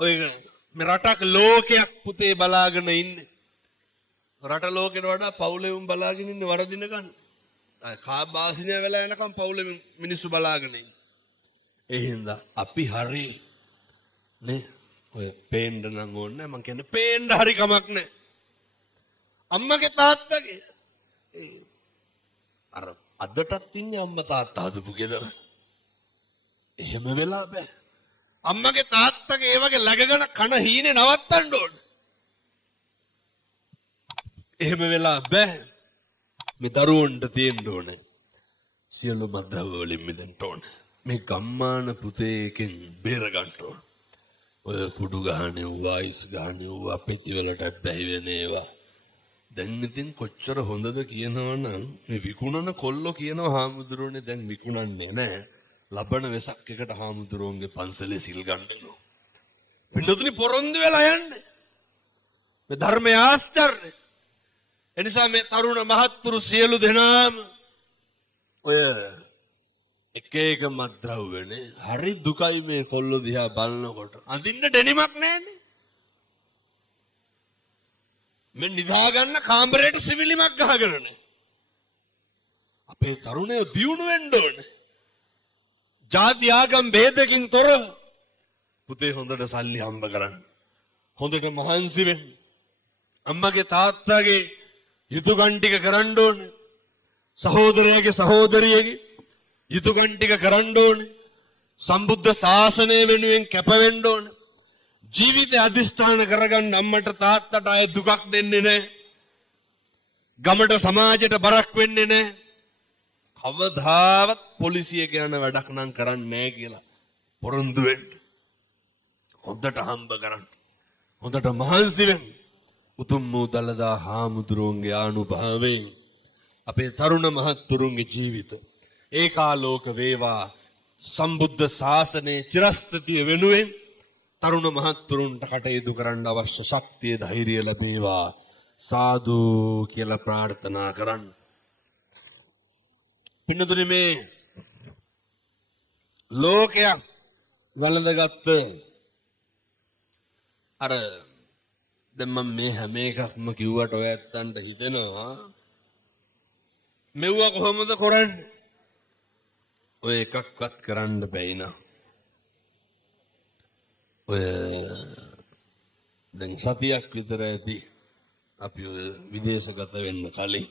ඔය මේ රටක් ලෝකයක් පුතේ බලාගෙන ඉන්නේ. රට ලෝකෙට වඩා පවුලේ උන් බලාගෙන ඉන්නේ වරදිනකන්. කා බාසිනිය වෙලා යනකම් පවුලේ මිනිස්සු බලාගෙන ඉන්නේ. ඒ හින්දා අපි හරි නේ ඔය පේන්න නම් ඕනේ මං කියන්නේ පේන්න හරි කමක් නැහැ. අම්මගේ තාත්තගේ අර අදටත් ඉන්නේ අම්මා තාත්තා හදපු ගෙදර. එහෙම වෙලා බෑ. අම්මගේ තාත්තගේ ඒ වගේ läගගෙන කන හීනේ නවත්තන්න ඕන. එහෙම වෙලා බෑ. මේ දරුවන්ට තියෙන්න ඕනේ. සියලුම ද්‍රව්‍ය වලින් මිදෙන්න ඕනේ. මේ ගම්මාන පුතේකෙන් බේර ගන්න ඕනේ. ඔය කුඩු ගහන්නේ වයිස් ගහන්නේ අපිටි වලට බැහැ වෙන ඒවා. දැන් ඉතින් කොච්චර හොඳද කියනවනම් මේ විකුණන කොල්ලෝ කියනවා හාමුදුරුවනේ දැන් විකුණන්නේ නැහැ. ලබන වෙසක් එකට හාමුදුරුවන්ගේ පන්සලේ සිල් ගන්නනවා. පිටුතුනි පොරොන්දු වෙලා යන්නේ. මේ ධර්මයේ ආශ්චර්යය. එනිසා මේ තරුණ මහත්තුරු සියලු දෙනාම ඔය එක එක මත්ද්‍රව්‍යනේ හරි දුකයි මේ කොල්ලෝ දිහා බලනකොට. අඳින්න ඩෙනිමක් නැහැනේ. මේ නිදා ගන්න කාමරේට සිවිලිමක් ගහගෙන නැහැ. අපේ තරුණයෝ දියුණු වෙන්න ඕනේ. ජාති ආගම් ભેදකින් තොර පුතේ හොඳට සල්ලි හම්බ කරන්න. හොඳට මහන්සි වෙන්න. අම්මගේ තාත්තගේ යුතුයකම් ටික කරන්න ඕනේ. සහෝදරයාගේ සහෝදරියගේ යුතුයකම් ටික කරන්න ඕනේ. සම්බුද්ධ ශාසනය වෙනුවෙන් කැප වෙන්න ඕනේ. ජීවිතය අධිෂ්ඨාන කරගන්න අම්මට තාත්තට අය දුකක් දෙන්නේ නැහැ. ගමට සමාජයට බරක් වෙන්නේ නැහැ. කවදාවත් පොලිසිය කියන වැඩක් නම් කරන්නේ නැහැ කියලා පොරොන්දු වෙන්න. හොඳට හම්බ කරන්න. හොඳට මහන්සි වෙන්න. උතුම් වූ දළදා හාමුදුරුවන්ගේ ආනුභාවයෙන් අපේ තරුණ මහත්තුරුන්ගේ ජීවිත ඒකාලෝක වේවා. සම්බුද්ධ ශාසනයේ චිරස්ථිතිය වෙනුවෙන් තරුණ මහත්තුරුන්ට කටයුතු කරන්න අවශ්‍ය ශක්තිය ධෛර්යය ලැබේවා. සාදු කියලා ප්‍රාර්ථනා කරන්න. පින්නතුනි මේ ලෝකයක් වළඳගත්ත අර දැන් මම මේ හැම එකක්ම කිව්වට ඔය ඇත්තන්ට හිතෙනවා මෙව්ව කොහොමද කරන්නේ? ඔය එකක්වත් කරන්න බැයි නා. ඔය දැන් සතියක් විතර ඇති අපි විදේශගත වෙන්න කලින්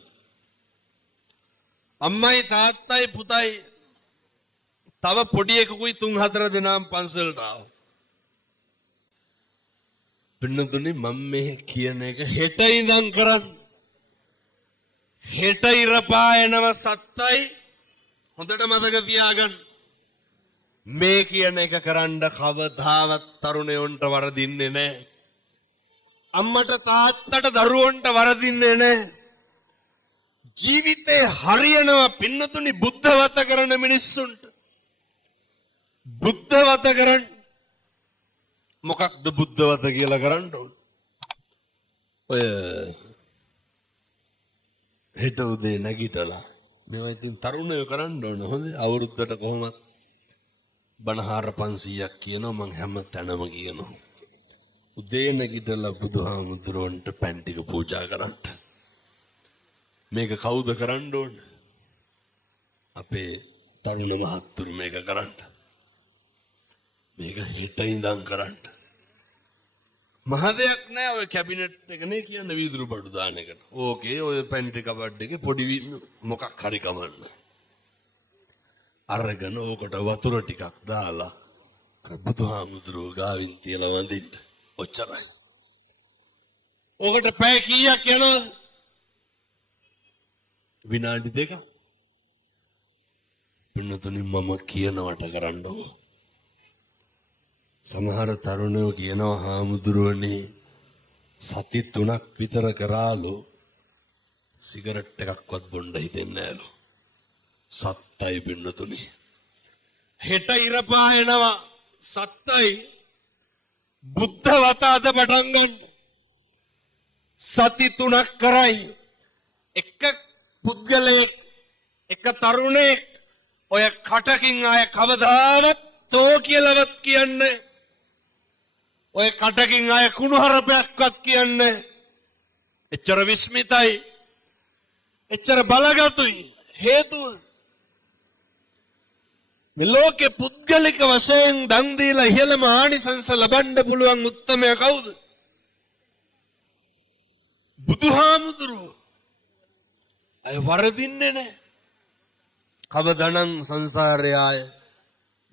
අම්මයි තාත්තයි පුතයි තව පොඩි එකකුයි 3-4 දෙනාම පන්සලට ආවා. පින්නතුනි මම මේ කියන එක හෙට ඉඳන් කරන්න. හෙට ඉර පායනව සත්තයි හොඳට මතක තියාගන්න. මේ කියන එක කරන්න කවදාවත් තරුණයන්ට වරදින්නේ නැහැ. අම්මට තාත්තට දරුවන්ට වරදින්නේ නැහැ. ජීවිතේ හරියනවා පින්නතුනි බුද්ධවත කරන මිනිස්සුන්ට. බුද්ධවත කරන්න මොකක්ද බුද්ධවත කියලා කරන්න ඕන? ඔය හෙට උදේ නැගිටලා මේවා ඉතින් තරුණයෝ කරන්න ඕන. හොඳේ අවුරුද්දට කොහොමත් බණහාර 500ක් කියනවා මං හැම තැනම කියනවා. උදේ නැගිටලා බුදුහාමුදුරන්ට පෑන් ටික පූජා කරන්න. මේක කවුද කරන්න ඕන? අපේ තරුණ මහත්තුරු මේක කරන්න. මේක හෙට ඉඳන් කරන්න. මහ දෙයක් නෑ ඔය කැබිනට් එකනේ කියන වීදුරු බඩු දාන එකට. ඕකේ ඔය පැන්ට්‍රි කබඩ් එකේ පොඩි මොකක් හරි කමන්න. අරගෙන ඕකට වතුර ටිකක් දාලා බුදුහාමුදුරුවෝ ගාවින් තියලා වඳින්න. ඔච්චරයි. ඕකට පැය කීයක් යනවද? විනාඩි 2ක්. පින්නතුනි මම කියනවට කරන්න ඕන. සමහර තරුණයෝ කියනවා හාමුදුරුවනේ සති 3ක් විතර කරාලු සිගරට් එකක්වත් බොන්න හිතෙන්නේ නැලු. සත්තයි පින්නතුනි. හෙට ඉර පායනවා සත්තයි. බුද්ධ වත අද පටන් ගන්න. සති 3ක් කරයි. එක පුද්ගලයෙක් එක තරුණයෙක් ඔය කටකින් ආය කවදාවත් තෝ කියලාවත් කියන්නේ ඔය කටකින් අය කුණුහරුපයක්වත් කියන්නේ එච්චර විස්මිතයි එච්චර බලගතුයි හේතුව මේ ලෝකේ පුද්ගලික වශයෙන් දන් දීලා ඉහළම ආනිසංස ලබන්න පුළුවන් උත්තමයා කවුද? බුදුහාමුදුරුවෝ. අය වරදින්නේ නැහැ. කවදානම් සංසාරයේ ආය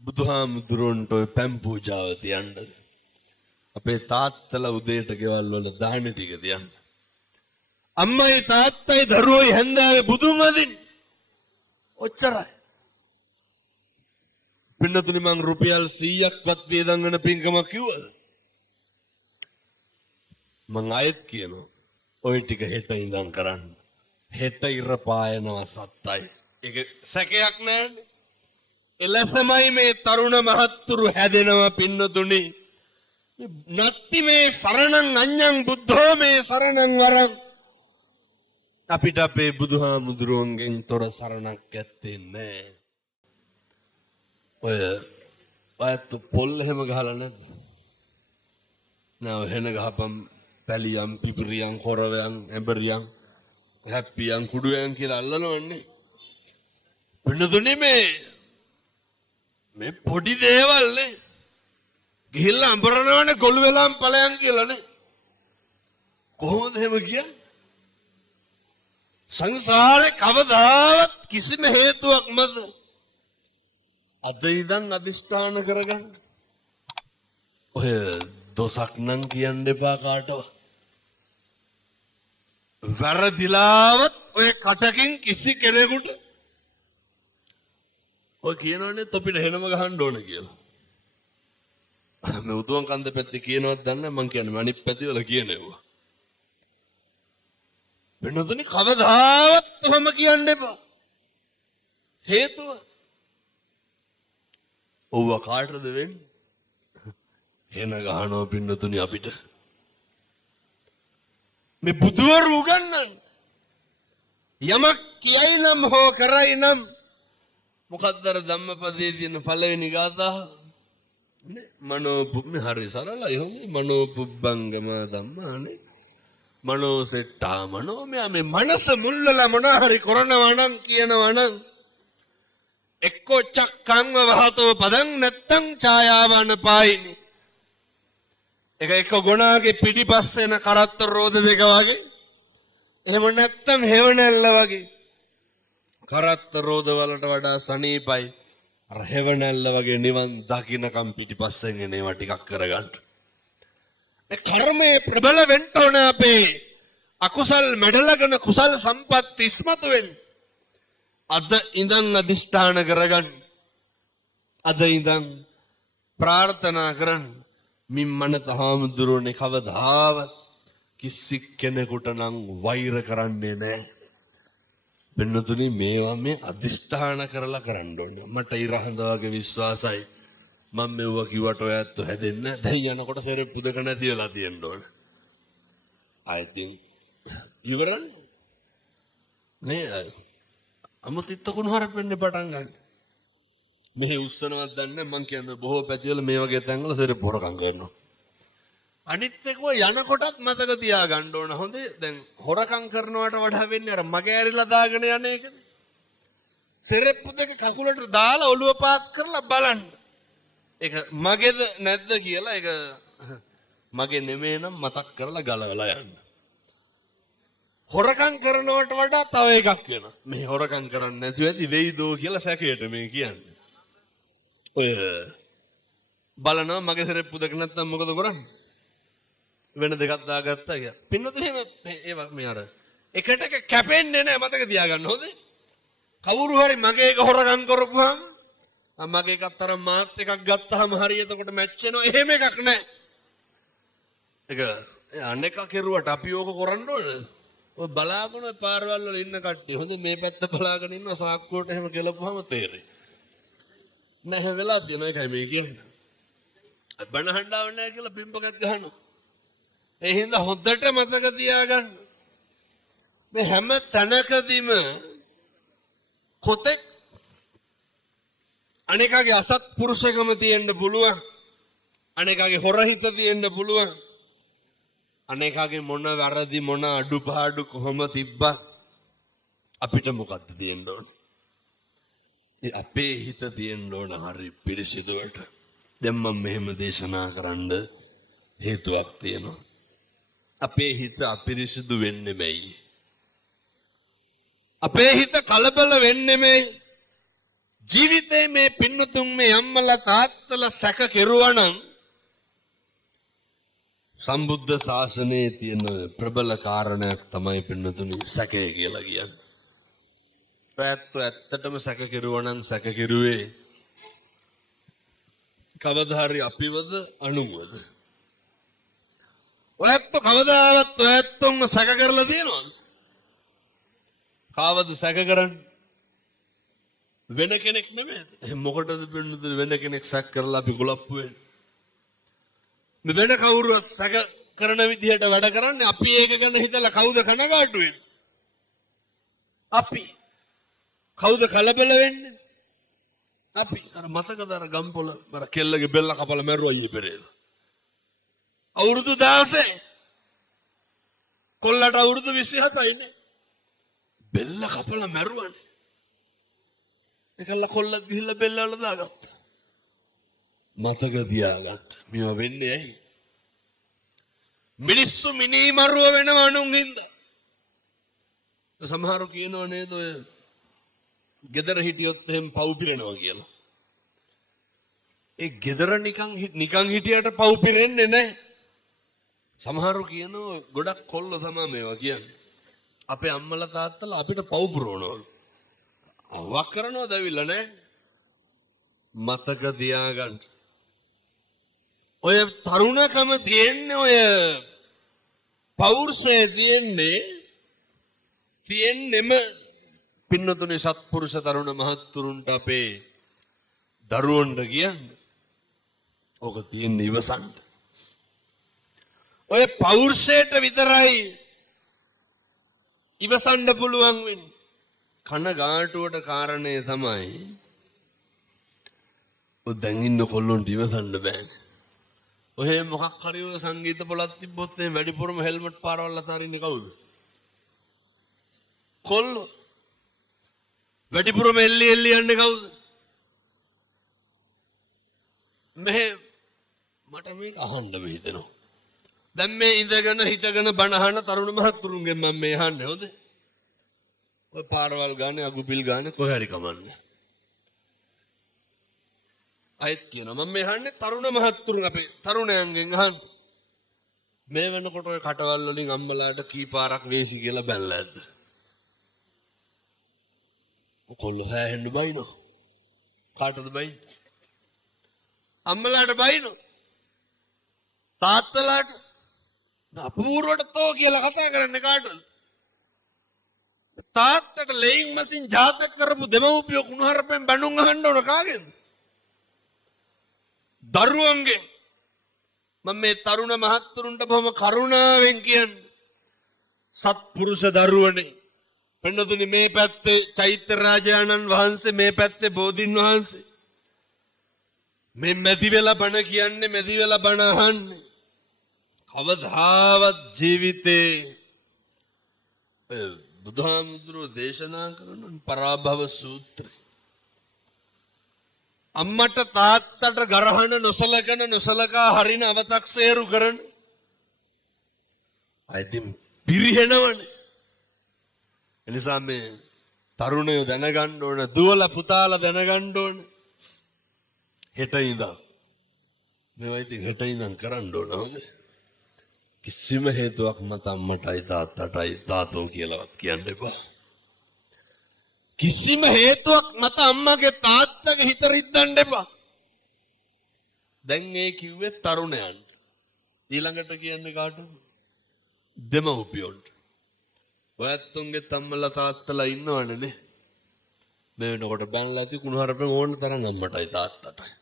බුදුහාමුදුරුවන්ට ඔය පැම් පූජාව තියන්නද? අපේ තාත්තලා උදේට ගෙවල් වල දාන ටික තියන්න. අම්මයි තාත්තයි දරුවෝයි හැන්දෑවේ බුදුන් වදින්නේ. ඔච්චරයි. පින්නතුනි මං රුපියල් 100ක්වත් වේදන් වෙන පින්කමක් කිව්වද? මං ආයෙත් කියනවා. ඔය ටික හෙට ඉඳන් කරන්න. හෙට ඉර පායනවා සත්තයි. ඒක සැකයක් නෑනේ. එලෙසමයි මේ තරුණ මහත්තුරු හැදෙනවා පින්නතුනි. නත්ති මේ සරණං අඤ්ඤං බුද්ධෝ මේ සරණං වරං. අපිට අපේ බුදුහාමුදුරුවන්ගෙන් තොර සරණක් ඇත්තේ නෑ. ඔයත් පොල් එහෙම ගහලා නැද්ද? නෑ එහෙන ගහපම් පැලියම් පිපිරියම් කොරවයන් ඇඹරියම් හැප්පියම් කුඩුයන් කියලා අල්ලනවන්නේ. වෙනදුනේ මේ පොඩි දේවල් නේ. ගිහිල්ලා අඹරනවනේ ගොළු වෙලාම් ඵලයන් කියලානේ. කොහොමද එහෙම කියන්නේ? සංසාරේ කවදාවත් කිසිම හේතුවක් මත අද ඉඳන් අදිෂ්ඨාන කරගන්න. ඔය දොසක් නම් කියන්න එපා කාටවත්. වැරදිලාවත් ඔය කටකින් කිසි කෙනෙකුට ඔය කියනවනේ තොපිට හෙනම ගහන්න ඕන කියලා. මේ උතුම් කන්ද පැත්තේ කියනවත් දන්නේ මං කියන්නේ අනිත් පැත්තේ වල කියනවා. වෙනදනි කවදාවත් ඔහම කියන්න එපා. හේතුව ඔව්ව කාටද වෙන්නේ? හෙන ගහනවා පින්නතුනි අපිට. මේ බුදුවරු උගන්වන්නේ යමක් කියයි නම් හෝ කරයි නම් මොකද්ද ධම්මපදයේ තියෙන පළවෙනි ගාථාව? මනෝ පුබ්බේ හරි සරලයි හොඳයි. මනෝ පුබ්බංගම ධම්මානේ මනෝ සෙට්ටා මනෝ මේ මනස මුල්ලලා මොන හරි කරනවා නම් කියනවා නම් එක්කෝ චක්කං වහතෝ පදං නැත්තං ඡායාවන පායිනි. එක ගොනාගේ පිටිපස්සෙන කරත්ත රෝද දෙක වගේ. එහෙම නැත්තම් හෙවණැල්ල වගේ. කරත්ත රෝද වලට වඩා සනීපයි අර හෙවණැල්ල වගේ නිවන් දකින්නකම් පිටිපස්සෙන් එන ඒවා ටිකක් කරගන්න. ඒ කර්මයේ ප්‍රබල වෙන්න ඕන අපේ අකුසල් මැඩලගෙන කුසල් සම්පත් ඉස්මතු වෙන්න. අද ඉඳන් අදිෂ්ඨාන කරගන්න. අද ඉඳන් ප්‍රාර්ථනා කරන්න. මිම්මනත හාමුදුරුවනේ කවදාවත් කිසි කෙනෙකුට නම් වෛර කරන්නේ නැහැ. වෙනතුනි මේවා මේ අදිෂ්ඨාන කරලා කරන්න ඕනේ. මට ඉරහඳ වගේ විශ්වාසයි. මම මෙව්ව කිව්වට ඔයත් හැදෙන්න. දැන් යනකොට සෙරෙප්පු දෙක නැති වෙලා තියෙන්න ඕනේ. I think ඉවරනේ. නේ අමුතිත්ත කුණුහරුප වෙන්න පටන් ගන්න. මෙහි උස්සනවත් දන්නේ මං කියන්නේ බොහෝ පැතිවල මේ වගේ තැන්වල සෙරෙප්පු හොරකම් කරනවා. අනිත් එක යනකොටත් මතක තියාගන්න ඕන. හොඳේ දැන් හොරකම් කරනවට වඩා වෙන්නේ අර මග ඇරිලා දාගෙන යන එකනේ. සෙරෙප්පු දෙක කකුලට දාලා ඔළුව පාත් කරලා බලන්න. ඒක මගේද නැද්ද කියලා ඒක මගේ නෙමෙයි නම් මතක් කරලා ගලවලා යන්න. හොරකම් කරනවට වඩා තව එකක් වෙනවා. මේ හොරකම් කරන්නේ නැතුව ඇති වෙයිදෝ කියලා සැකයට මේ කියන්නේ. ඔය බලනවා මගේ සෙරෙප්පු දෙක නැත්තම් මොකද කරන්නේ? වෙන දෙකක් දාගත්තා කියලා. පින්නතුනේ ඒවා මේ අර එකට එක කැපෙන්නේ නැහැ මතක තියාගන්න හොඳේ. කවුරු හරි මගේ එක හොරකම් කරපුවාම මගේ එකත් අර මාත් එකක් ගත්තාම හරි එතකොට මැච් වෙනවා. එහෙම එකක් නැහැ. ඒක අනේක කෙරුවට අපි ඕක කරන්න ඕනේ. ඔය බලාගෙන පාරවල් වල ඉන්න කට්ටිය හොඳේ මේ පැත්ත බලාගෙන ඉන්නවා සාක්කුවට එහෙම කෙලපුවාම තේරෙයි. නැහැ වෙලා තියෙන එකයි මේ කියන්නේ. බණ හඬාව නැහැ කියලා පිම්පකක් ගහනවා. ඒ හින්දා හොද්දට මතක තියාගන්න. මේ හැම තැනකදීම කොතෙක් අනේකගේ අසත් පුරුෂකම තියෙන්න පුළුවන්. අනේකගේ හොර හිත තියෙන්න පුළුවන්. අනේකගේ මොන වැරදි මොන අඩුපාඩු කොහොම තිබ්බත් අපිට මොකද්ද තියෙන්න ඕන? අපේ හිත තියෙන්න ඕන හරි පිරිසිදුවට. දැන් මම මෙහෙම දේශනා කරන්න හේතුවක් තියෙනවා. අපේ හිත අපිරිසිදු වෙන්නේ මෙයි. අපේ හිත කලබල වෙන්නේ මේ ජීවිතේ මේ පින්නතුන් මේ අම්මලා තාත්තලා සැක කෙරුවා නම් සම්බුද්ධ ශාසනයේ තියෙන ප්‍රබල කාරණයක් තමයි පින්නතුනි සැකය කියලා කියන්නේ. ඇත්තටම සැක කෙරුවා නම් සැක කෙරුවේ කවදා හරි අපිවද අනුවද? ඔයත් කවදාවත් ඔයත්ම සැක කරලා තියෙනවද? කාවද සැක කරන්නේ? වෙන කෙනෙක් නෙමෙයි. මොකටද පින්නතුනි වෙන කෙනෙක් සැක කරලා අපි ගොලප්පු වෙන්නේ? වෙන කවුරුවත් සැක කරන විදිහට වැඩ කරන්නේ අපි ඒක ගැන හිතලා කවුද කනගාටු වෙන්නේ? අපි. කවුද කලබල වෙන්නේ? අපි. අර මතකද අර ගම්පොළ අර කෙල්ලගේ බෙල්ල කපලා මැරුවා ඊයේ පෙරේද? අවුරුදු 16. කොල්ලට අවුරුදු 27යි නේ. බෙල්ල කපලා මැරුවානේ. ඒකල්ල කොල්ල ගිහිල්ලා බෙල්ල වල දාගත්තා. මතක තියාගන්න. මේව වෙන්නේ ඇයි? මිනිස්සු මිනිමරුව වෙනව අනුන් හින්දා. සමහරව කියනව නේද ඔය ගෙදර හිටියොත් එහෙම පව් පිරෙනවා කියලා. ඒ ගෙදර නිකන් හිටියට පව් පිරෙන්නේ නැහැ. සමහරව කියනවා ගොඩක් කොල්ල තමයි මේවා කියන්නේ. අපේ අම්මලා තාත්තලා අපිට පව් පුරවනවලු. අවක් කරනවද ඇවිල්ලා නැහැ. මතක තියාගන්න. ඔය තරුණකම තියෙන්නේ ඔය පෞරුෂය තියෙන්නෙම පින්නතුනේ සත්පුරුෂ තරුණ මහත්තුරුන්ට අපේ දරුවන්ට කියන්නේ. ඔක තියෙන ඉවසන්න. ඔය පෞරුෂයට විතරයි ඉවසන්න පුළුවන් වෙන්නේ. කනගාටුවට කාරණේ තමයි ඔය දැන් ඉන්න කොල්ලොන්ට ඉවසන්න බෑනේ. ඔය මොකක් හරි ඔය සංගීත පොලක් තිබ්බොත් එහෙනම් වැඩිපුරම හෙල්මට් පාරවල් අතාරින්නේ කවුද? කොල්ලෝ. වැඩිපුරම එල්ලි යන්නේ කවුද? මට මේක අහන්න හිතෙනවා. දැන් මේ ඉඳගෙන හිටගෙන බණ අහන තරුණ මහත්තුරුන්ගෙන් මම මේ අහන්නේ හොඳ. ඔය පාරවල් ගානේ අගුපිල් ගානේ කොහේ හරි කමන්නේ. අයත් කියනවා මම මේ අහන්නේ තරුණ මහත්තුරුන් අපේ තරුණයන්ගෙන් අහන්නේ. මේ වෙනකොට ඔය කටවල් වලින් අම්මලාට කී පාරක් වේසි කියලා බැලලා ඇද්ද? කොල්ලෝ හැහෙන්න බයිනෝ. කාටද බයින්නේ? අම්මලාට බයිනෝ. තාත්තලාට අපූර්වට තෝ කියලා කතා කරන්නේ කාටද? තාත්තට ලේයින් මසින් ජාතක කරපු දෙමව්පියෝ කුණුහරුපෙන් බණුන් අහන්න ඕන කාගෙන්ද? දරුවන්ගෙන්. මම මේ තරුණ මහත්තුරුන්ට බොහොම කරුණාවෙන් කියන්නේ සත්පුරුෂ දරුවනේ. පෙන්නතුනි මේ පැත්තේ චෛත්‍ය රාජානන් වහන්සේ මේ පැත්තේ බෝධින් වහන්සේ. මේ මැදි වෙලා බණ කියන්නේ මැදි වෙලා බණ අහන්නේ. කවදාවත් ජීවිතේ බුදුහාමුදුරුවෝ දේශනා කරන පරාභව සූත්‍රය. අම්මට තාත්තට ගරහන නොසලකා හරින අවතක්සේරු කරන අයිතින් පිරිහෙනවනේ. එනිසා මේ තරුණයෝ දැනගන්න ඕන, දුවල පුතාලා දැනගන්න ඕන. හෙට ඉඳන් මේවා ඉතින් හෙට ඉඳන් කරන්න ඕන හොඳ. කිසිම හේතුවක් මත අම්මටයි තාත්තටයි තාතෝ කියලාවත් කියන්න එපා. කිසිම හේතුවක් මත අම්මගේ තාත්තගේ හිත රිද්දන්න එපා. දැන් මේ කිව්වේ තරුණයන්ට. ඊළඟට කියන්නේ කාටද? දෙමව්පියන්ට. ඔයත්තුන්ගේ අම්මලා තාත්තලා ඉන්නවනේ නේ. මේ වෙනකොට බැනලා ඇති කුණුහරුපෙන් ඕන තරම් අම්මටයි තාත්තටයි.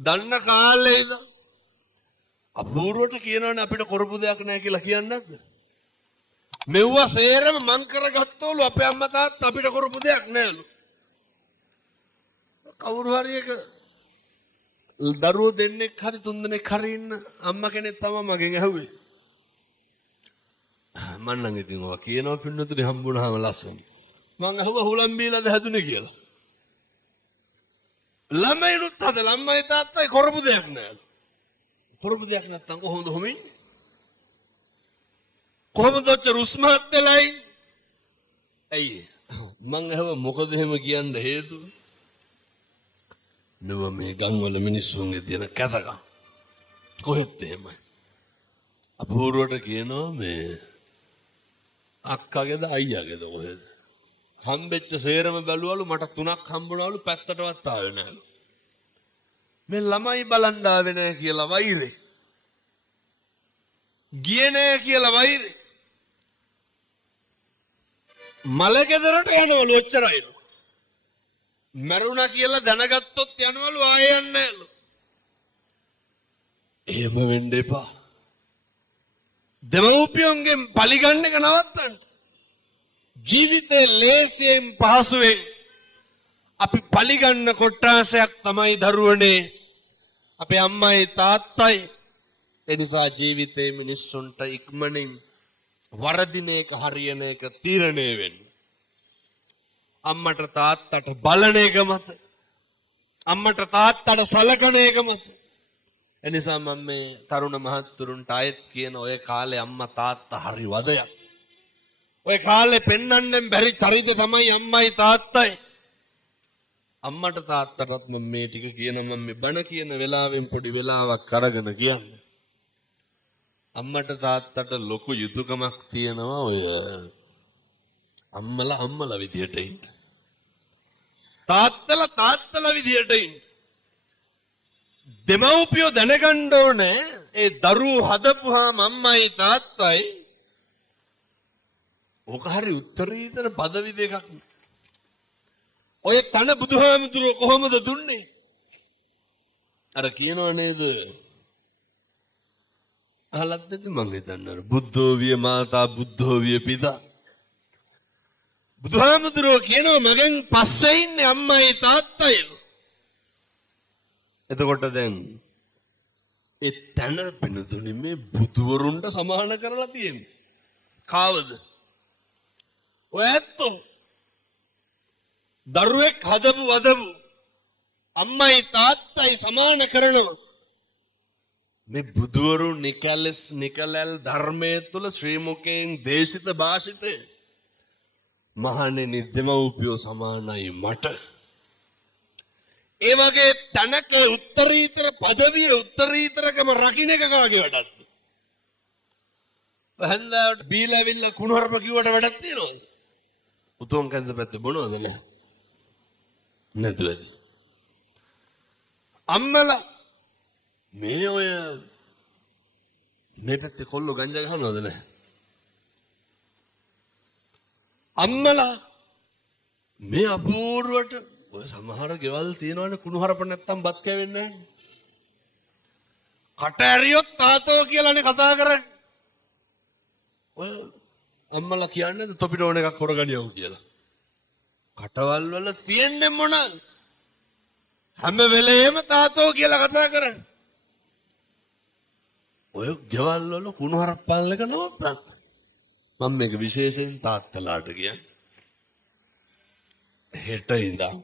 දන්න කාලේ ඉඳන් අපූර්වට කියනවනේ අපිට කරපු දෙයක් නැහැ කියලා කියන්නත්. මෙව්වා සේරම මං කරගත්තෝලු අපේ අම්මා තාත්තා අපිට කරපු දෙයක් නෑලු. කවුරු හරි එක දරුවෝ දෙන්නෙක් හරි තුන් දෙනෙක් හරි ඉන්න අම්මා කෙනෙක් තමයි මගෙන් ඇහුවේ. මම නම් ඉතින් ඔයා කියනවා පින්නතුනේ හම්බුනහම ලස්සන. මං අහුවා හුලම් බීලාද හැදුනේ කියලා. ළමයිනුත් අද ළමයි තාත්තයි කරපු දෙයක් නෑ. කරපු දෙයක් නැත්තම් කොහොමද හොමින්නේ? කොහොමද ඔච්චර උස්මහත් වෙලයි? ඇයි? මං අහුවා මොකද එහෙම කියන්න හේතුව? නෝ මේ ගම්වල මිනිස්සුන්ගේ තියෙන කැතකම්. කොහෙත් එහෙමයි. අපූර්වට කියනවා මේ අක්කගේද අයියාගේද කොහෙද? හම්බෙච්ච සේරම බැලුවලු මට 3ක් හම්බුණාලු පැත්තටවත් ආවේ නෑලු. මේ ළමයි බලන්න ආවේ නෑ කියලා වෛරේ. ගියේ නෑ කියලා වෛරේ. මලගෙදරට යනවලු ඔච්චරයිලු. මරුණා කියලා දැනගත්තොත් යනවලු ආයෙ යන්නේ නෑලු. එහෙම වෙන්න එපා. දෙමව්පියන්ගෙන් පලිගන්න එක නවත්තන්න. ජීවිතේ ලේසියෙන් පහසුවෙන් අපි පලිගන්න කොට්ටාසයක් තමයි දරුවනේ අපේ අම්මයි තාත්තයි. ඒ නිසා ජීවිතේ මිනිස්සුන්ට ඉක්මනින් වරදින එක හරියන එක තීරණය වෙන්න. අම්මට තාත්තට බලන එක මත, අම්මට තාත්තට සලකන එක මත. එනිසා මම මේ තරුණ මහත්තුරුන්ට ආයෙත් කියන ඔය කාලේ අම්මා තාත්තා හරි වදයක්. ඔය කාලේ පෙන්වන්නෙන් බැරි චරිත තමයි අම්මයි තාත්තයි. අම්මට තාත්තටත් මම මේ ටික කියනවා. මම මේ බණ කියන වෙලාවෙන් පොඩි වෙලාවක් අරගෙන කියන්නේ. අම්මට තාත්තට ලොකු යුතුයකමක් තියෙනවා ඔය අම්මලා විදියට ඉන්න. තාත්තලා විදියට ඉන්න. දෙමව්පියෝ දැනගන්න ඕනේ ඒ දරුවෝ හදපුවාම අම්මයි තාත්තයි ඔක හරි උත්තරීතර පදවි දෙකක්. ඔය තන බුදුහාමුදුරුවෝ කොහොමද දුන්නේ? අර කියනව නේද? අහලත් නැති මං හිතන්නේ බුද්ධෝ විය මාතා බුද්ධෝ විය පිතා. බුදුහාමුදුරුවෝ කියනවා මගෙන් පස්සේ ඉන්නේ අම්මයි තාත්තයි. එතකොට දැන් ඒ තන පිනතුනේ මේ බුදුවරුන්ට සමාන කරලා තියෙන්නේ. කාවද? ඔය ඇත්තෝ දරුවෙක් හදපු වදපු අම්මයි තාත්තයි සමාන කරනවා. මේ බුදුවරු නිකලල් ධර්මයේ තුල ශ්‍රී මුකයෙන් දේශිත භාෂිතේ මහණෙනි දෙමව්පියෝ සමානයි මට. ඒ වගේ තනක උත්තරීතර පදවිය උත්තරීතරකම රකින්න එක කාගේ වැඩක්ද? වහන්දාට බීලාවිල්ල කුණුහරුප කිව්වට වැඩක් තියනවද? උතුම් කන්ද පැත්ත බොනවද නෑ? නැතුවද? අම්මලා මේ ඔය මේ පැත්තේ කොල්ලෝ ගංජා ගහනවද නෑ? අම්මලා මේ අපූර්වට ඔය සමහර ගෙවල් තියෙනවනේ කුණුහරුප නැත්තම් බත් කැවෙන්නේ නැහැ. කට ඇරියොත් තාතෝ කියලානේ කතා කරන්නේ. ඔය අම්මලා කියන්නේ තොපිට ඕන එකක් හොරගනියව කියලා. කටවල් වල තියෙන්නේ මොනවාද? හැම වෙලේම තාතෝ කියලා කතා කරන්නේ. ඔය ගෙවල් වල කුණුහරුප පාලන එක නවත්තන්න. මම මේක විශේෂයෙන් තාත්තලාට කියන්නේ. හෙට ඉඳන්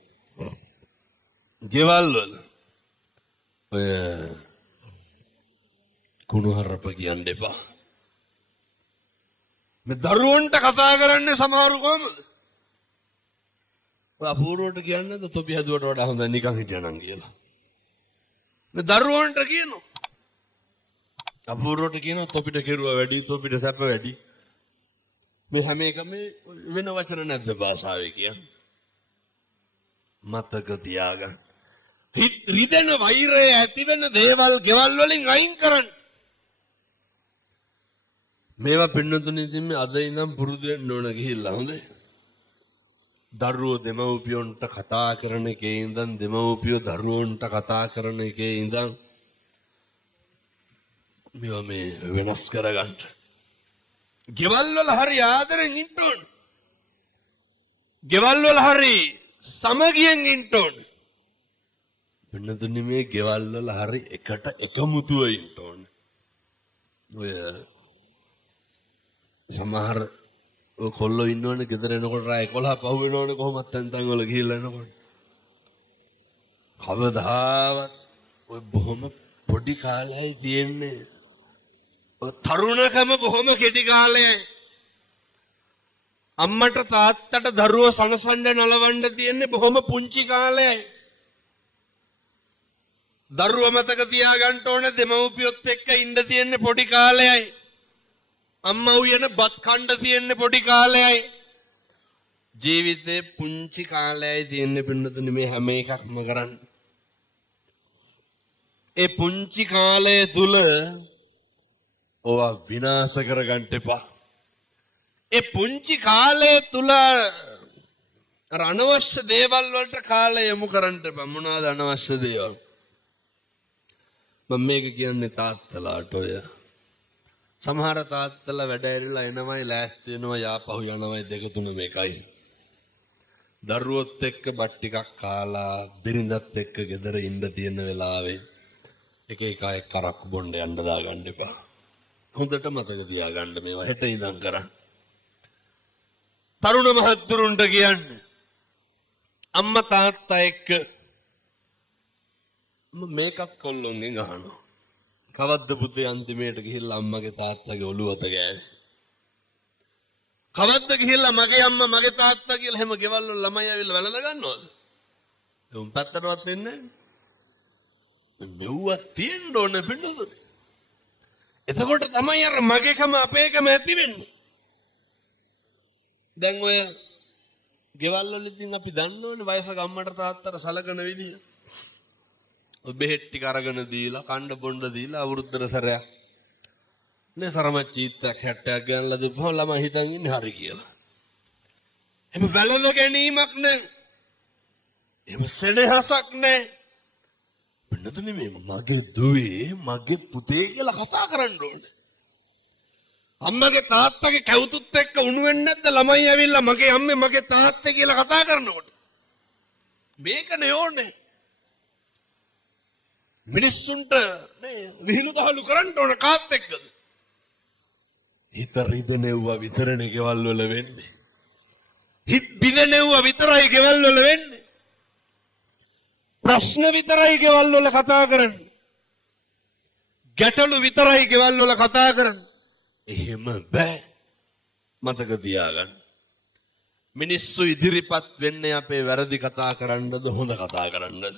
ගෙවල් වල ඔය කුණුහරුප කියන්න එපා. මේ දරුවන්ට කතා කරන්නේ සමහරු කොහමද? ඔය අපූර්වට කියන්නේ තොපි හැදුවට වඩා හොඳ නිකන් හිටියනම් කියලා. මේ දරුවන්ට කියනවා. අපූර්වට කියනවා තොපිට කෙරුවා වැඩි, තොපිට සැප වැඩි. මේ හැම එකම වෙන වචන නැද්ද භාෂාවේ කියන්නේ? මතක තියාගන්න. රිදෙන වෛරය ඇති වෙන දේවල් ගෙවල් වලින් අයින් කරන්න. මේවා පින්නතුනි ඉතින් මේ අද ඉඳන් පුරුදු වෙන්න ඕන ගිහිල්ලා හොඳේ. දරුවෝ දෙමව්පියන්ට කතා කරන එකේ ඉඳන් දෙමව්පියෝ දරුවන්ට කතා කරන එකේ ඉඳන් මේවා මේ වෙනස් කරගන්න. ගෙවල් වල හරි ආදරෙන් ඉන්න ඕන. ගෙවල් වල හරි සමගියෙන් ඉන්න ඕන. පින්නතුනි මේ ගෙවල් වල හරි එකට එකමුතුව ඉන්න ඕනේ. ඔය සමහර ඔය කොල්ලෝ ඉන්නවනේ ගෙදර එනකොට රා 11 පහු වෙනවනේ කොහොමත් තැන් වල ගිහිල්ලා එනකොට. කවදාවත් ඔය බොහොම පොඩි කාලයයි තියෙන්නේ. ඔය තරුණකම බොහොම කෙටි කාලයයි. අම්මට තාත්තට දරුවෝ සනසන්න නලවන්න තියෙන්නේ බොහොම පුංචි කාලයයි. දරුවා මතක තියාගන්න ඕනේ දෙමව්පියොත් එක්ක ඉන්න තියෙන්නේ පොඩි කාලයයි. අම්මා උයන බත් කන්න තියෙන්නේ පොඩි කාලයයි. ජීවිතේ පුංචි කාලයයි තියෙන්නේ පින්නතුනි මේ හැම එකක්ම කරන්න. ඒ පුංචි කාලය තුල ඕවා විනාශ කරගන්න එපා. ඒ පුංචි කාලය තුල අනවශ්‍ය දේවල් වලට කාලය යොමු කරන්න එපා. මොනවාද අනවශ්‍ය දේවල්? මම මේක කියන්නේ තාත්තලාට ඔය සමහර තාත්තලා වැඩ ඇරිලා එනවයි ලෑස්ති වෙනවා යාපහු යනවයි දෙක තුන මේකයි. දරුවොත් එක්ක බත් ටිකක් කාලා බිරිඳත් එක්ක ගෙදර ඉන්න තියෙන වෙලාවේ එක එක අය කරක් බොන්න යන්න දාගන්න එපා. හොඳට මතක තියාගන්න මේවා හෙට ඉඳන් කරන්න. තරුණ මහත්තුරුන්ට කියන්නේ අම්මා තාත්තා එක්ක මේකත් කොල්ලොන්ගෙන් අහනවා. කවද්ද පුතේ අන්තිමේට ගිහිල්ලා අම්මගේ තාත්තගේ ඔළුව අත ගෑවේ? කවද්ද ගිහිල්ලා මගේ අම්මා මගේ තාත්තා කියලා හැම ගෙවල් වල ළමයි ඇවිල්ලා වැළඳ ගන්නවද? උන් පැත්තටවත් එන්නේ නැහැ. මෙව්වා තියෙන්න ඕනේ පින්නතුනේ. එතකොට තමයි අර මගේකම අපේකම ඇති වෙන්නේ. දැන් ඔය ගෙවල් වල ඉතින් අපි දන්නවනේ වයසක අම්මට තාත්තට සලකන විදිය. බෙහෙත් ටික අරගෙන දීලා කන්න බොන්න දීලා අවුරුද්දට සැරයක් නේ සරමච්චීත්තක් 60ක් ගන්නලා දෙපුවම ළමයි හිතන් ඉන්නේ හරි කියලා. එහෙම වැළඳ ගැනීමක් නැහැ. එහෙම සෙනෙහසක් නැහැ. බන්නතුනේ මේ මගේ දුවේ මගේ පුතේ කියලා කතා කරන්න ඕනේ. අම්මගේ තාත්තගේ කැවුතුත් එක්ක උණු වෙන්නේ නැද්ද ළමයි ඇවිල්ලා මගේ අම්මේ මගේ තාත්තේ කියලා කතා කරනකොට? මේකනේ ඕනේ. මිනිස්සුන්ට නේ විහිළු දහළු කරන්න ඕන කාත් එක්කද? හිත රිදෙනෙව්වා විතරනේ ගෙවල් වල වෙන්නේ. හිත බිඳෙනෙව්වා විතරයි ගෙවල් වල වෙන්නේ. ප්‍රශ්න විතරයි ගෙවල් වල කතා කරන්නේ. ගැටලු විතරයි ගෙවල් වල කතා කරන්නේ. එහෙම බෑ. මතක තියාගන්න. මිනිස්සු ඉදිරිපත් වෙන්නේ අපේ වැරදි කතා කරන්නද හොඳ කතා කරන්නද?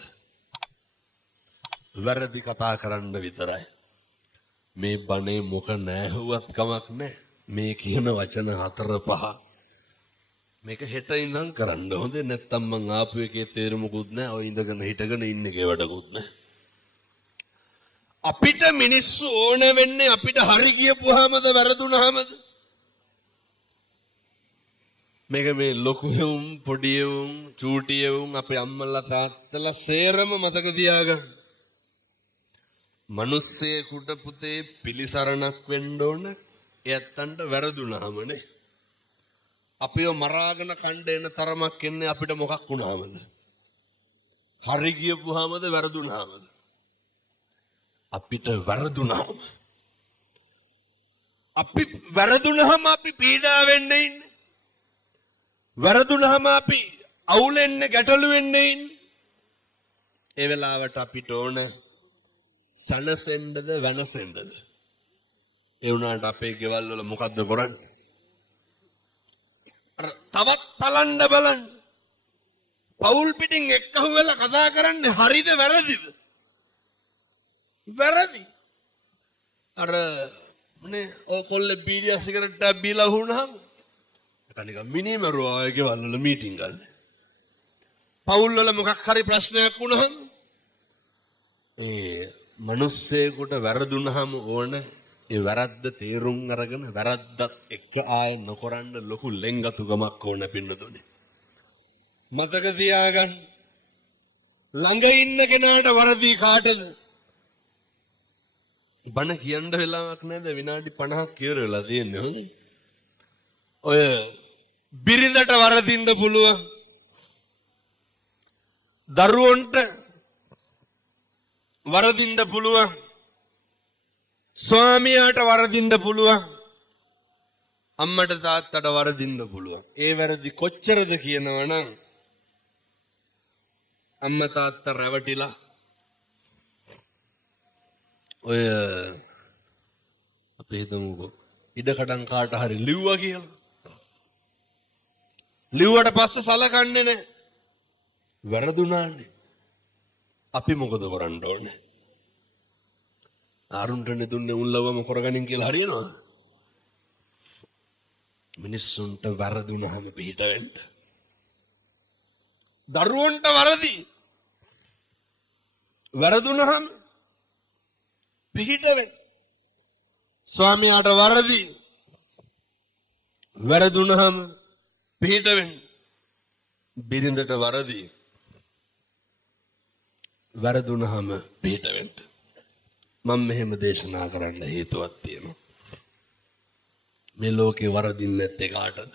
වැරදි කතා කරන්න විතරයි. මේ බණේ මොක නැහුවත් කමක් නැහැ. මේ කියන වචන 4-5 මේක හෙට ඉඳන් කරන්න හොඳේ නැත්තම් මං ආපු එකේ තේරුමකුත් නැහැ. ඔය ඉඳගෙන හිටගෙන ඉන්න එකේ වැඩකුත් නැහැ. අපිට මිනිස්සු ඕන වෙන්නේ අපිට හරි කියපුවාමද වැරදුනහමද? මේක මේ ලොකු වුන් පොඩි වුන් චූටි වුන් අපේ අම්මලා තාත්තලා සේරම මතක තියාගන්න. මිනිස්සෙකුට පුතේ පිළිසරණක් වෙන්න ඕන එයත්තන්ට වැරදුනහමනේ. අපිව මරාගෙන කණ්ඩ එන තරමක් එන්නේ අපිට මොකක් වුණාමද? හරි කියපුවාමද වැරදුනහමද? අපිට වැරදුනහම අපි වැරදුනහම අපි පීඩා වෙන්නේ ඉන්නේ. වැරදුනහම අපි අවුලෙන්නේ ගැටලු වෙන්නේ ඉන්නේ. ඒ වෙලාවට අපිට ඕන සනසෙන්නද වෙනසෙන්නද? ඒ වුණාට අපේ ගෙවල් වල මොකද්ද කරන්නේ? තවත් බලන්න බලන්න. පවුල් පිටින් එක්කහුව වෙලා කතා කරන්නේ හරිද වැරදිද? වැරදි. අර නේ ඔය කොල්ලේ බීඩියා සිගරට් එකක් බීලා වුණාම එතනික මිනිමරුවා ඔය ගෙවල් වල මීටින් ගන්න. පවුල් වල මොකක් හරි ප්‍රශ්නයක් වුණාම මිනිස්සෙකුට වැරදුනහම ඕන ඒ වැරද්ද තේරුම් අරගෙන වැරද්දත් එක්ක ආයෙ නොකරන්න ලොකු ලෙන්ගතුකමක් ඕන පින්නතුනේ. මතක තියාගන්න. ළඟ ඉන්න කෙනාට වරදී කාටද? බණ කියන්න වෙලාවක් නැද? විනාඩි 50ක් ඉවර වෙලා තියෙන්නේ හොඳේ. ඔය බිරිඳට වරදින්න පුළුවන්. දරුවන්ට වරදින්න පුළුවන්. ස්වාමියාට වරදින්න පුළුවන්. අම්මට තාත්තට වරදින්න පුළුවන්. ඒ වැරදි කොච්චරද කියනවනම් අම්මා තාත්තා රැවටිලා ඔය අපි හිතමුකෝ ඉඩකඩම් කාට හරි ලිව්වා කියලා. ලිව්වට පස්සේ සලකන්නේ නැහැ. වැරදුනානේ. අපි මොකද කරන්න ඕනේ? ආරුන්ටනේ දුන්නේ උන්ලවම කරගනින් කියලා හරියනවද? මිනිස්සුන්ට වැරදුනහම පිට වෙන්න. දරුවන්ට වරදි. වැරදුනහම පිට වෙන්න. ස්වාමියාට වරදි. වැරදුනහම පිට වෙන්න. බිරිඳට වරදි. වැරදුනහම පිට වෙන්න. මම මෙහෙම දේශනා කරන්න හේතුවක් තියෙනවා. මේ ලෝකේ වරදින්නේ නැත්තේ කාටද?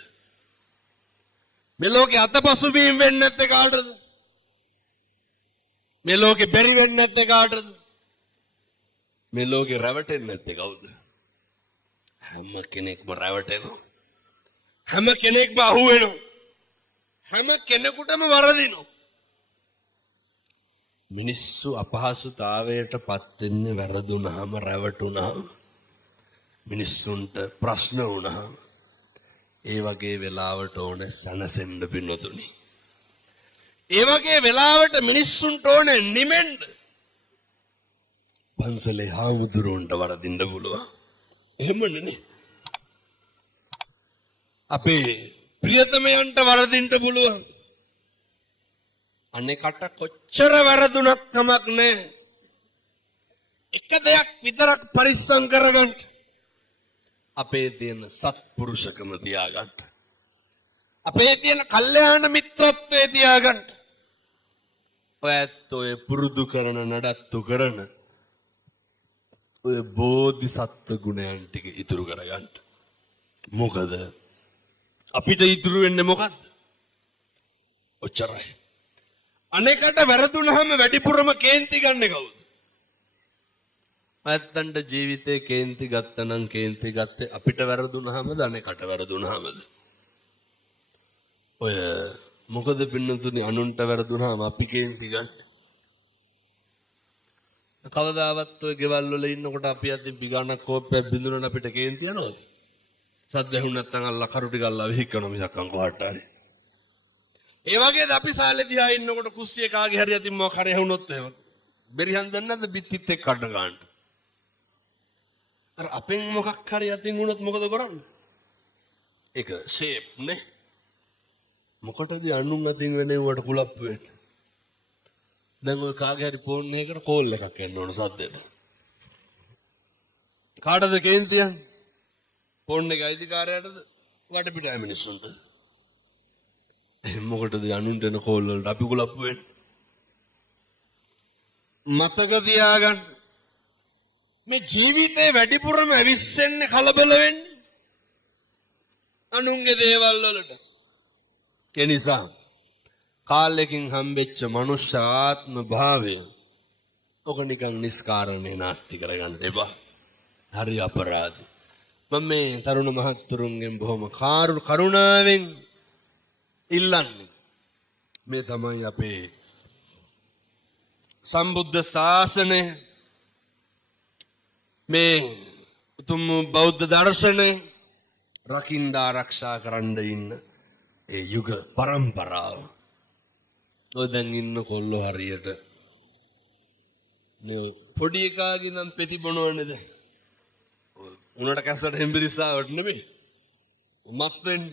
මේ ලෝකේ අතපසුබීම් වෙන්නේ නැත්තේ කාටද? මේ ලෝකේ බැරි වෙන්නේ නැත්තේ කාටද? මේ ලෝකේ රැවටෙන්නේ නැත්තේ කවුද? හැම කෙනෙක්ම රැවටෙනවා. හැම කෙනෙක්ම අහුවෙනවා. හැම කෙනෙකුටම වරදිනවා. මිනිස්සු අපහසුතාවයට පත් වෙන්නේ වැරදුනහම රැවටුනහම. මිනිස්සුන්ට ප්‍රශ්න වුණාම ඒ වගේ වෙලාවට ඕනේ සනසෙන්න පින්නතුනි. ඒ වගේ වෙලාවට මිනිස්සුන්ට ඕනේ නිමෙන්න. පන්සලේ හාමුදුරුවන්ට වරදින්න පුළුවන්. එහෙමනේ. අපේ ප්‍රියතමයන්ට වරදින්න පුළුවන්. අනේකට කොච්චර වැරදුනක් කමක් නැහැ. එක දෙයක් විතරක් පරිස්සම් කරගන්න. අපේ තියෙන සත්පුරුෂකම තියාගන්න. අපේ තියෙන කල්යාණ මිත්‍රත්වයේ තියාගන්න. ඔයත් ඔය පුරුදු කරන නඩත්තු කරන ඔය බෝධිසත්ව ගුණයන් ටික ඉතුරු කරගන්න. මොකද අපිට ඉතුරු වෙන්නේ මොකද්ද? ඔච්චරයි. අනේකට වැරදුනහම වැඩිපුරම කේන්ති ගන්න කවුද? ඇත්තන්ට ජීවිතේ කේන්ති ගත්තනම් කේන්ති ගත්තේ අපිට වැරදුනහමද අනේකට වැරදුනහමද? ඔය මොකද පින්නතුනි අනුන්ට වැරදුනහම අපි කේන්ති ගන්න. කවදාවත් ඔය ගෙවල් වල ඉන්නකොට අපි අතින් පිගානක් කෝප්පයක් බින්දුනන අපිට කේන්ති යනවද? සද්ද ඇහුණ නැත්නම් අල්ලා කරු ටික අල්ලා වෙහිකන මිසක් අං කොහාට හරි. ඒ වගේද අපි සාලේ දිහා ඉන්නකොට කුස්සිය කාගේ හරි අතින් මොකක් හරි ඇහුනොත් එහෙම බෙරිහන් දෙන්නේ නැද්ද බිත්තිත් එක්ක කඩ ගන්න. අර අපෙන් මොකක් හරි අතින් වුණොත් මොකද කරන්නේ? ඒක ෂේප් නේ. මොකටද අනුන් අතින් වෙනවට කුලප්පු වෙන්නේ? දැන් ඔය කාගේ හරි ෆෝන් එකකට කෝල් එකක් එන්න ඕන සද්දෙට. කාටද කේන්ති යන්නේ? ෆෝන් එක අයිතිකාරයටද වටපිටාවේ මිනිස්සුන්ට? එහෙනම් මොකටද අනුන්ට එන කෝල් වලට අපි කුලප්පු වෙන්නේ? මතක තියාගන්න. මේ ජීවිතේ වැඩිපුරම ඇවිස්සෙන්නේ කලබල වෙන්නේ අනුන්ගේ දේවල් වලට. ඒ නිසා කාලෙකින් හම්බෙච්ච මනුෂ්‍ය ආත්ම භාවය ඔක නිකන් නිස්කාරණේ නාස්ති කරගන්න එපා. හරි අපරාධයි. මම මේ තරුණ මහත්තුරුන්ගෙන් බොහොම කරුණාවෙන් ඉල්ලන්නේ මේ තමයි අපේ සම්බුද්ධ ශාසනය, මේ උතුම් බෞද්ධ දර්ශනය රකින්න ආරක්ෂා කරන්න ඉන්න ඒ යුග පරම්පරාව. ඔය දැන් ඉන්න කොල්ලෝ හරියට මේ පොඩි එකාගේ නම් පෙති බොනවනේද? උනට කැස්සට හෙම්බිරිස්සාවට නෙමෙයි. මත් වෙන්න.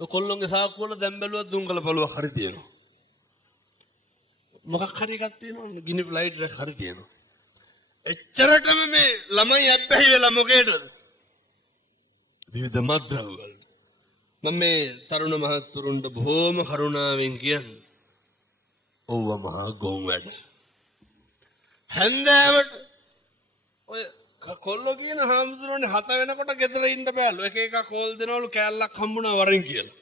ඔය කොල්ලොන්ගේ සාක්කුව වල දැන් බැලුවත් දුම්කල පළුවක් හරි තියෙනවා. මොකක් හරි එකක් තියෙනවා. ගිනි ලයිට් එකක් හරි තියෙනවා. එච්චරටම මේ ළමයි අබ්බැහි වෙලා මොකේද? විවිධ මත්ද්‍රව්‍ය. මම මේ තරුණ මහත්තුරුන්ට බොහොම කරුණාවෙන් කියන්නේ ඔව්ව මහා ගොන් වැඩ. හැන්දෑවට ඔය කොල්ලෝ කියන හාමුදුරනේ 7 වෙනකොට ගෙදර ඉන්න බෑලු. එක එක කෝල් දෙනවලු කෑල්ලක් හම්බුණා වරෙන් කියලා.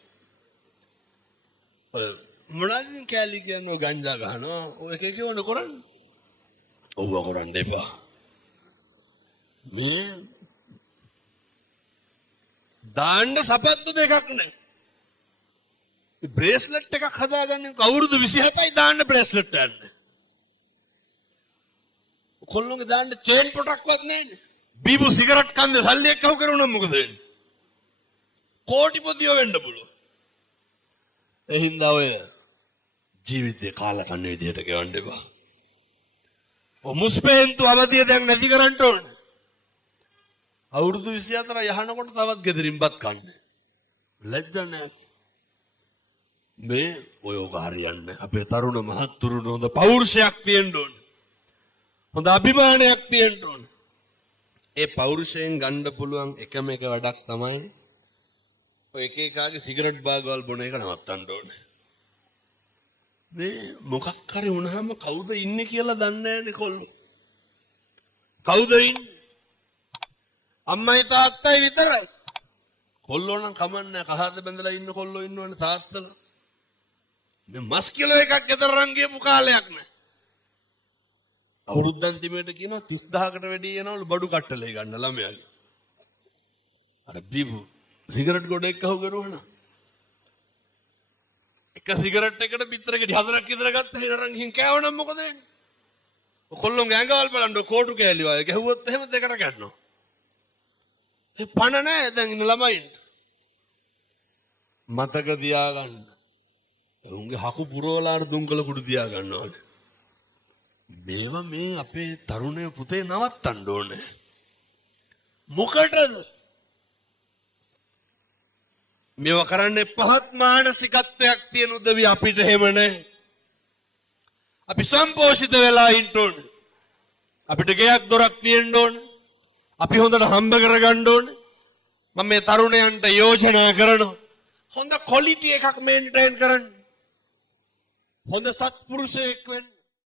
ඔය මොනවාකින් කෑලි කියන්නේ ගංජා ගහනවා. ඔය එක එක වුණ කරන්නේ. ඔව්ව කරන්න එපා. මේ දාන්න සපත්තු දෙකක් නෑ. බ්‍රේස්ලට් එකක් හදාගන්න අවුරුදු 27යි දාන්න බ්‍රේස්ලට් ගන්න. කොල්ලොන්ගේ දාන්න චේන් පොටක්වත් නෑනේ. බීබු සිගරට් කන්දේ සල්ලි එක්කව කරුණා මොකද වෙන්නේ? කෝටිපතියෝ වෙන්න පුළුවන්. ඒ හින්දා ඔය ජීවිතේ කාලා කන්න විදියට ගෙවන්න එපා. මුස්පේන්තු අවදිය දැන් නැති කරන්න ඕන. අවුරුදු 24 යහනකොට තවත් ගෙදරින්පත් කන්න. ලැජ්ජ නැහැ. මේ ඔය ඔක හරියන්නේ. අපේ තරුණ මහත්තුරුන් හොඳ පෞරුෂයක් තියෙන්න ඕන. හොඳ අභිමානයක් තියෙන්න ඕන. ඒ පෞරුෂයෙන් ගන්න පුළුවන් එකම එක වැඩක් තමයි ඔය එක එකාගේ සිගරට් බාගවල් බොන එක නවත්තන්න ඕන. මේ මොකක් හරි වුණාම කවුද ඉන්නේ කියලා දන්නේ නැන්නේ කොල්ලෝ. කවුද ඉන්නේ? අම්මයි තාත්තයි විතරයි. කොල්ලෝ නම් කමන්නේ කහාද බැඳලා ඉන්න කොල්ලෝ ඉන්නවනේ තාත්තලා. මේ මස් කිලෝ එකක් ගෙදර රන් ගියපු කාලයක් නෑ. අවුරුද්දන් තිමේට කියනවා 30000කට වැඩි යනවලු බඩු කට්ටලේ ගන්න ළමයාගේ. අර බීබු සිගරට් ගොඩ එක්කව කරුවනා. එක සිගරට් එකට පිටරකට 4ක් විතර ගත්ත හිරන් ගිහින් කෑවනම් මොකද වෙන්නේ? කොල්ලොන්ගේ ඇඟවල් බලන්න කෝටු කෑලි වගේ ගැහුවොත් එහෙම දෙකට ගන්නවා. ඒ පණ නැහැ දැන් ඉන්න ළමයින්ට. මතක තියාගන්න. උන්ගේ හකු පුරවලාට දුම්කල කුඩු තියා ගන්නවනේ. මේවා මේ අපේ තරුණය පුතේ නවත්තන්න ඕනේ. මොකටද? මේවා කරන්නේ පහත් මානසිකත්වයක් තියෙන උදවිය අපිට එහෙම නැහැ. අපි සම්පෝෂිත වෙලා ඉන්න ඕනේ. අපිට ගෙයක් දොරක් තියෙන්න ඕනේ. අපි හොඳට හම්බ කරගන්න ඕනේ. මම මේ තරුණයන්ට යෝජනා කරනවා. හොඳ ක්වොලිටි එකක් මේන්ටේන් කරන්න. හොඳ සත්පුරුෂයෙක් වෙන්න.